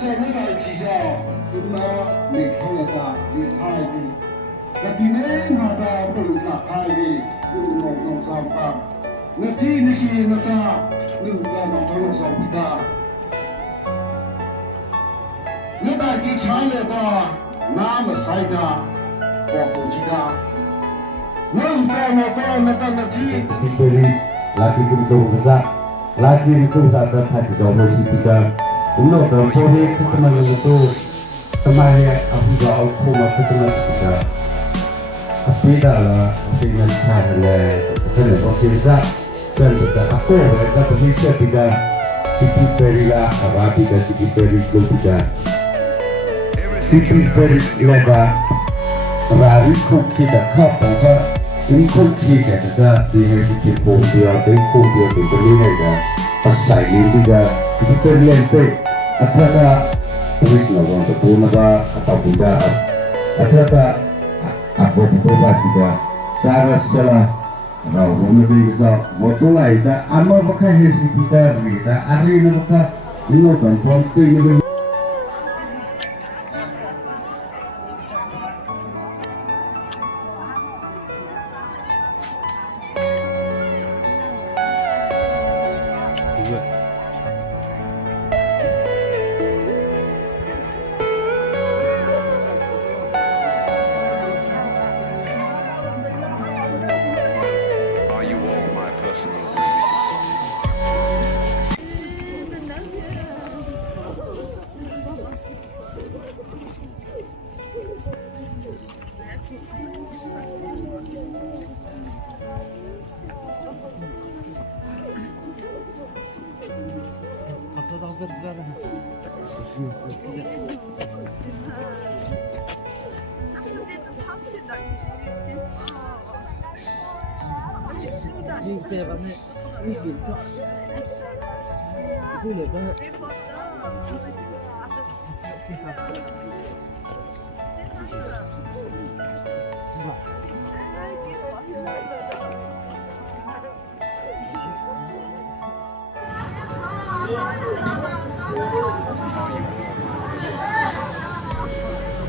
在那个之下，那你看得到，你太平，那今年那个不能太平，不能弄上当，那今年是那个弄到那弄上不到，那大家参与到那么晒的，我不知道，弄到那个那几。Diberi lagi Kl.Zoasa, lagi Kl.Zoasa Thei juga. Untuk berpori keteman itu temannya aku jauh kuma keteman kita. Tapi dalam dengan cara dengan Thei dan juga aku mereka bisa tidak diberi lah apa tidak diberi juga. Diberi lega rari kuki dah kapal ini kuki kita dengan kita dia dengan kuki diberi lega pasai juga. Kita lihat ada tulis lawan terpunaga atau tidak ada apa berubah tidak cara salah rawon lebih besar waktu kita amal pakai hesi kita hari ini pakai ini dan penting lebih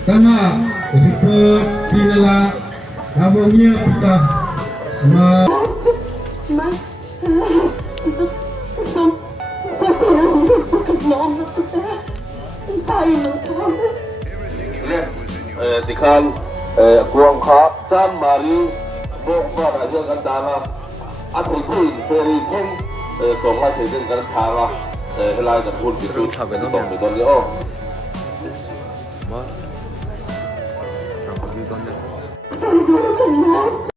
Sama begitu Thlana abangnya kita Mas, untukน้องThei Tikan kuang kha chan mari bok ba da je kan ta la a thei thei feri ken tong la thei den kan tha la helai da phun bi tu tong bi don le o What? From you don't know.